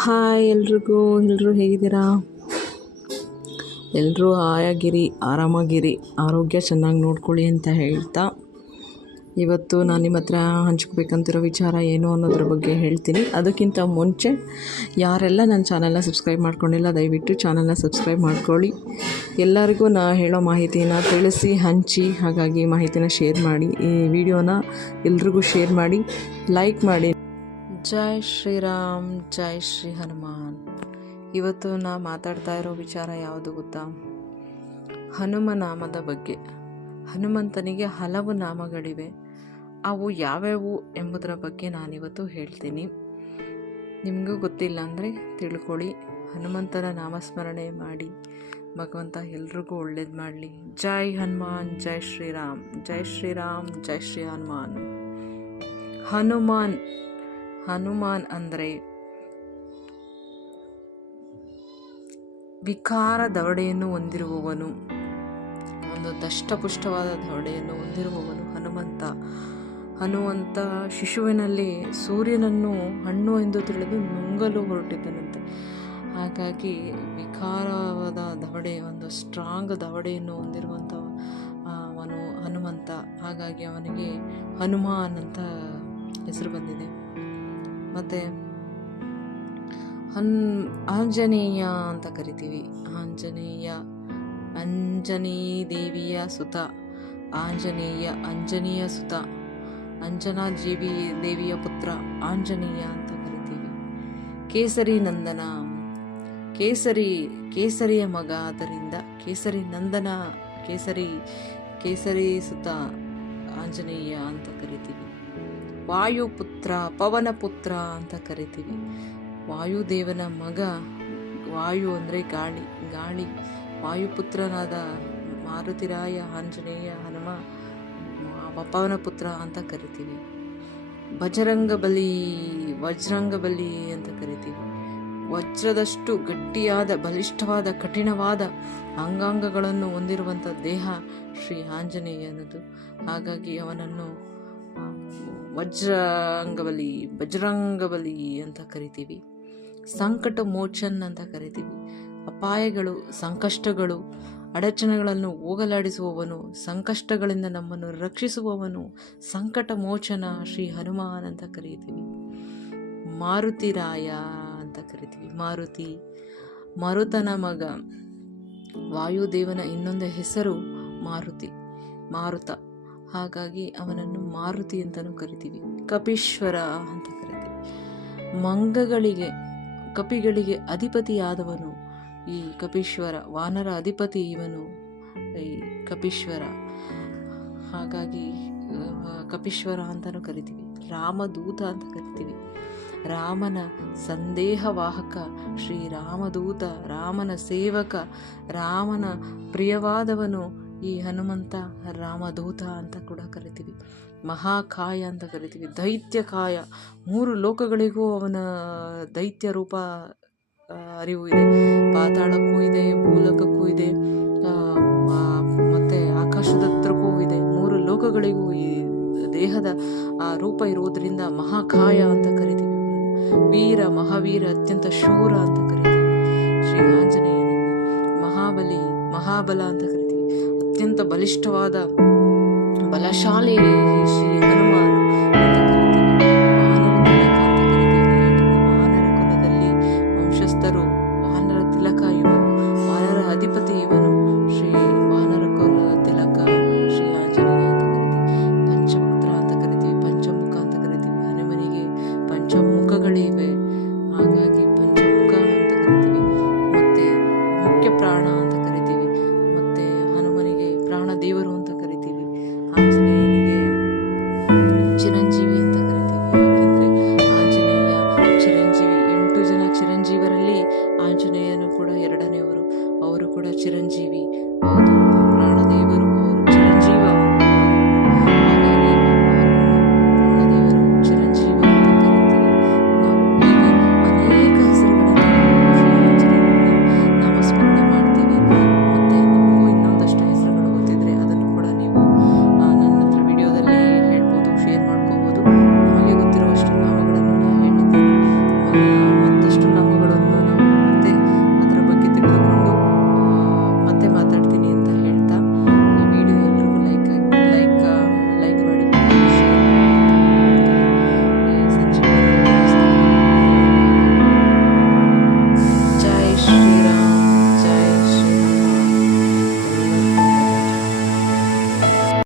Hi ಎಲ್ಲರೂ ಹೇಗಿದ್ದೀರಾ? ಎಲ್ಲರೂ ಆರಾಮಾಗಿರಿ, ಆರೋಗ್ಯ ಚೆನ್ನಾಗಿ ನೋಡ್ಕೊಳ್ಳಿ ಅಂತ ಹೇಳ್ತಾ, ಇವತ್ತು ನಾನು ನಿಮ್ಮ ಹತ್ರ ಹಂಚ್ಕೋಬೇಕಂತಿರೋ ವಿಚಾರ ಏನು ಅನ್ನೋದ್ರ ಬಗ್ಗೆ ಹೇಳ್ತೀನಿ. ಅದಕ್ಕಿಂತ ಮುಂಚೆ ಯಾರೆಲ್ಲ ನನ್ನ ಚಾನಲ್ನ ಸಬ್ಸ್ಕ್ರೈಬ್ ಮಾಡ್ಕೊಂಡಿಲ್ಲ, ದಯವಿಟ್ಟು ಚಾನಲ್ನ ಸಬ್ಸ್ಕ್ರೈಬ್ ಮಾಡ್ಕೊಳ್ಳಿ. ಎಲ್ಲರಿಗೂ ಹೇಳೋ ಮಾಹಿತಿನ ತಿಳಿಸಿ, ಹಂಚಿ, ಹಾಗಾಗಿ ಮಾಹಿತಿನ ಶೇರ್ ಮಾಡಿ. ಈ ವಿಡಿಯೋನ ಎಲ್ರಿಗೂ ಶೇರ್ ಮಾಡಿ, ಲೈಕ್ ಮಾಡಿ. ಜೈ ಶ್ರೀರಾಮ್, ಜೈ ಶ್ರೀ ಹನುಮಾನ್. ಇವತ್ತು ನಾ ಮಾತಾಡ್ತಾ ಇರೋ ವಿಚಾರ ಯಾವುದು ಗೊತ್ತಾ? ಹನುಮನಾಮದ ಬಗ್ಗೆ. ಹನುಮಂತನಿಗೆ ಹಲವು ನಾಮಗಳಿವೆ. ಅವು ಯಾವ್ಯಾವು ಎಂಬುದರ ಬಗ್ಗೆ ನಾನಿವತ್ತು ಹೇಳ್ತೀನಿ. ನಿಮಗೂ ಗೊತ್ತಿಲ್ಲ ಅಂದರೆ ತಿಳ್ಕೊಳ್ಳಿ. ಹನುಮಂತನ ನಾಮಸ್ಮರಣೆ ಮಾಡಿ, ಭಗವಂತ ಎಲ್ರಿಗೂ ಒಳ್ಳೇದು ಮಾಡಲಿ. ಜೈ ಹನುಮಾನ್, ಜೈ ಶ್ರೀರಾಮ್, ಜೈ ಶ್ರೀರಾಮ್, ಜೈ ಶ್ರೀ ಹನುಮಾನ್. ಹನುಮಾನ್ ಅಂದರೆ ವಿಕಾರ ದವಡೆಯನ್ನು ಹೊಂದಿರುವವನು, ಒಂದು ದಷ್ಟಪುಷ್ಟವಾದ ದವಡೆಯನ್ನು ಹೊಂದಿರುವವನು ಹನುಮಂತ ಶಿಶುವಿನಲ್ಲಿ ಸೂರ್ಯನನ್ನು ಹಣ್ಣು ಎಂದು ತಿಳಿದು ನುಂಗಲು ಹೊರಟಿದ್ದನಂತೆ. ಹಾಗಾಗಿ ವಿಕಾರವಾದ ದವಡೆ, ಒಂದು ಸ್ಟ್ರಾಂಗ್ ದವಡೆಯನ್ನು ಹೊಂದಿರುವಂಥ ಅವನು ಹನುಮಂತ. ಹಾಗಾಗಿ ಅವನಿಗೆ ಹನುಮಾನ್ ಅಂತ ಹೆಸರು ಬಂದಿದೆ. ಮತ್ತು ಆಂಜನೇಯ ಅಂತ ಕರಿತೀವಿ. ಅಂಜನೇಯ ದೇವಿಯ ಸುತ ಅಂಜನೇಯ ಸುತ, ಅಂಜನಾ ದೇವಿಯ ಪುತ್ರ ಆಂಜನೇಯ ಅಂತ ಕರಿತೀವಿ. ಕೇಸರಿ ನಂದನ, ಕೇಸರಿಯ ಮಗ, ಆದ್ದರಿಂದ ಕೇಸರಿ ನಂದನ, ಕೇಸರಿ ಸುತ ಆಂಜನೇಯ ಅಂತ ಕರಿತೀವಿ. ವಾಯುಪುತ್ರ, ಪವನ ಪುತ್ರ ಅಂತ ಕರಿತೀವಿ. ವಾಯುದೇವನ ಮಗ. ವಾಯು ಅಂದರೆ ಗಾಳಿ. ವಾಯುಪುತ್ರನಾದ ಮಾರುತಿರಾಯ ಆಂಜನೇಯ ಹನುಮ ಪವನ ಪುತ್ರ ಅಂತ ಕರಿತೀವಿ. ವಜ್ರಂಗಬಲಿ ಅಂತ ಕರಿತೀವಿ. ವಜ್ರದಷ್ಟು ಗಟ್ಟಿಯಾದ, ಬಲಿಷ್ಠವಾದ, ಕಠಿಣವಾದ ಅಂಗಾಂಗಗಳನ್ನು ಹೊಂದಿರುವಂಥ ದೇಹ ಶ್ರೀ ಆಂಜನೇಯನದು. ಹಾಗಾಗಿ ಅವನನ್ನು ಬಜರಂಗಬಲಿ ಅಂತ ಕರಿತೀವಿ. ಸಂಕಟ ಮೋಚನ್ ಅಂತ ಕರಿತೀವಿ. ಅಪಾಯಗಳು, ಸಂಕಷ್ಟಗಳು, ಅಡಚಣೆಗಳನ್ನು ಹೋಗಲಾಡಿಸುವವನು, ಸಂಕಷ್ಟಗಳಿಂದ ನಮ್ಮನ್ನು ರಕ್ಷಿಸುವವನು, ಸಂಕಟ ಮೋಚನ ಶ್ರೀ ಹನುಮಾನ್ ಅಂತ ಕರೀತೀವಿ. ಮಾರುತಿರಾಯ ಅಂತ ಕರಿತೀವಿ. ಮಾರುತನ ಮಗ. ವಾಯುದೇವನ ಇನ್ನೊಂದು ಹೆಸರು ಮಾರುತ. ಹಾಗಾಗಿ ಅವನನ್ನು ಮಾರುತಿ ಅಂತಲೂ ಕರಿತೀವಿ. ಕಪೀಶ್ವರ ಅಂತ ಕರಿತೀವಿ. ಕಪಿಗಳಿಗೆ ಅಧಿಪತಿಯಾದವನು ಈ ಕಪೀಶ್ವರ. ವಾನರ ಅಧಿಪತಿ ಇವನು, ಈ ಕಪೀಶ್ವರ. ಹಾಗಾಗಿ ಕಪೀಶ್ವರ ಅಂತಲೂ ಕರಿತೀವಿ. ರಾಮದೂತ ಅಂತ ಕರಿತೀವಿ. ರಾಮನ ಸಂದೇಹವಾಹಕ ಶ್ರೀ ರಾಮದೂತ, ರಾಮನ ಸೇವಕ, ರಾಮನ ಪ್ರಿಯವಾದವನು ಈ ಹನುಮಂತ. ರಾಮದೂತ ಅಂತ ಕೂಡ ಕರಿತೀವಿ. ಮಹಾಕಾಯ ಅಂತ ಕರಿತೀವಿ. ದೈತ್ಯಕಾಯ. 3 ಲೋಕಗಳಿಗೂ ಅವನ ದೈತ್ಯ ರೂಪ ಅರಿವು ಇದೆ. ಪಾತಾಳಕ್ಕೂ ಇದೆ, ಭೂಲೋಕಕ್ಕೂ ಇದೆ, ಮತ್ತೆ ಆಕಾಶದ ಹತ್ರಕ್ಕೂ ಇದೆ. 3 ಲೋಕಗಳಿಗೂ ಈ ದೇಹದ ಆ ರೂಪ ಇರುವುದರಿಂದ ಮಹಾಕಾಯ ಅಂತ ಕರಿತೀವಿ. ವೀರ, ಮಹಾವೀರ, ಅತ್ಯಂತ ಶೂರ ಅಂತ ಕರಿತೀವಿ ಶ್ರೀ ಆಂಜನೇಯನ. ಮಹಾಬಲ ಅಂತ ಕರಿತೀವಿ. ಅತ್ಯಂತ ಬಲಿಷ್ಠವಾದ, ಬಲಶಾಲಿ ಶ್ರೀ ಹನುಮಾನ್ ಅಂತ ಕರಿತೀವಿ. ವಾನರ ಕುಲದಲ್ಲಿ ವಂಶಸ್ಥರು, ವಾನರ ತಿಲಕ ಇವನು, ವಾನರ ಅಧಿಪತಿ ಇವನು, ಶ್ರೀ ವಾನರ ಕುಲ ತಿಲಕ ಶ್ರೀ ಆಂಜನೇಯ ಅಂತ ಕರಿತೀವಿ. ಪಂಚಭಕ್ತ ಅಂತ ಕರಿತೀವಿ. ಪಂಚಮುಖ ಅಂತ ಕರಿತೀವಿ. ಹನುಮನಿಗೆ ಪಂಚಮುಖಗಳಿವೆ, ಹಾಗಾಗಿ ಪಂಚಮುಖ ಅಂತ ಕರಿತೀವಿ. ಮತ್ತೆ ಮುಖ್ಯ ಪ್ರಾಣ ಅಂತ ಕರಿತೀವಿ. ಮತ್ತೆ ಹನುಮನಿಗೆ ಪ್ರಾಣ ದೇವರು ಅಂತ ಕರಿತೀವಿ. ಆಂಜನೇಯನಿಗೆ ಚಿರಂಜೀವಿ ಅಂತ ಕರಿತೀವಿ. ಯಾಕೆಂದರೆ ಆಂಜನೇಯ ಚಿರಂಜೀವಿ. 8 ಜನ ಚಿರಂಜೀವರಲ್ಲಿ ಆಂಜನೇಯನು ಕೂಡ 2ನೇವರು. ಅವರು ಕೂಡ ಚಿರಂಜೀವಿ.